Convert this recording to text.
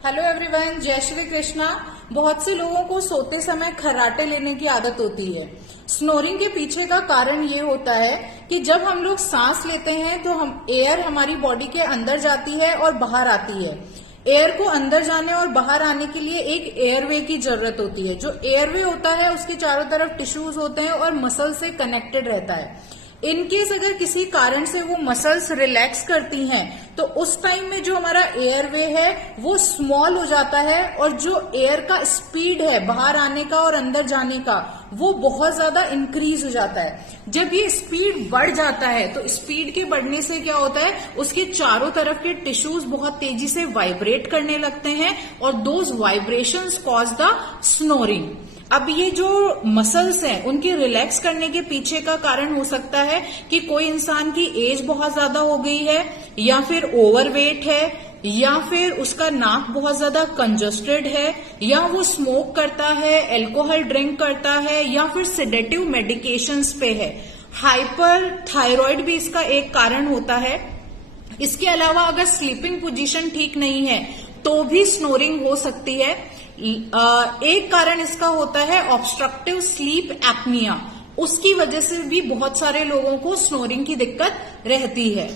Hello everyone, जय श्री कृष्णा। बहुत से लोगों को सोते समय खर्राटे लेने की आदत होती है। स्नोरिंग के पीछे का कारण ये होता है कि जब हम लोग सांस लेते हैं तो एयर हमारी बॉडी के अंदर जाती है और बाहर आती है। एयर को अंदर जाने और बाहर आने के लिए एक एयरवे की जरूरत होती है। जो एयरवे होता है उसके चारों तरफ टिश्यूज होते हैं और मसल से कनेक्टेड रहता है। इनकेस अगर किसी कारण से वो मसल्स रिलैक्स करती हैं तो उस टाइम में जो हमारा एयरवे है वो स्मॉल हो जाता है और जो एयर का स्पीड है बाहर आने का और अंदर जाने का वो बहुत ज्यादा इंक्रीज हो जाता है। जब ये स्पीड बढ़ जाता है तो स्पीड के बढ़ने से क्या होता है, उसके चारों तरफ के टिश्यूज बहुत तेजी से वाइब्रेट करने लगते हैं और those vibrations cause the snoring. अब ये जो मसल्स हैं उनके रिलैक्स करने के पीछे का कारण हो सकता है कि कोई इंसान की एज बहुत ज्यादा हो गई है, या फिर ओवरवेट है, या फिर उसका नाक बहुत ज्यादा कंजस्टेड है, या वो स्मोक करता है, अल्कोहल ड्रिंक करता है, या फिर सेडेटिव मेडिकेशंस पे है। हाइपर थायराइड भी इसका एक कारण होता है। इसके अलावा अगर स्लीपिंग पोजीशन ठीक नहीं है तो भी स्नोरिंग हो सकती है। एक कारण इसका होता है ऑब्स्ट्रक्टिव स्लीप एपनिया, उसकी वजह से भी बहुत सारे लोगों को स्नोरिंग की दिक्कत रहती है।